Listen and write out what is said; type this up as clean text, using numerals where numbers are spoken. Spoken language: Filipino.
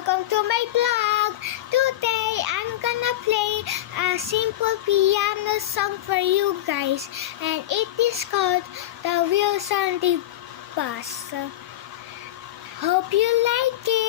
Welcome to my vlog! Today, I'm gonna play a simple piano song for you guys. And it is called The Wheels on the Bus. Hope you like it!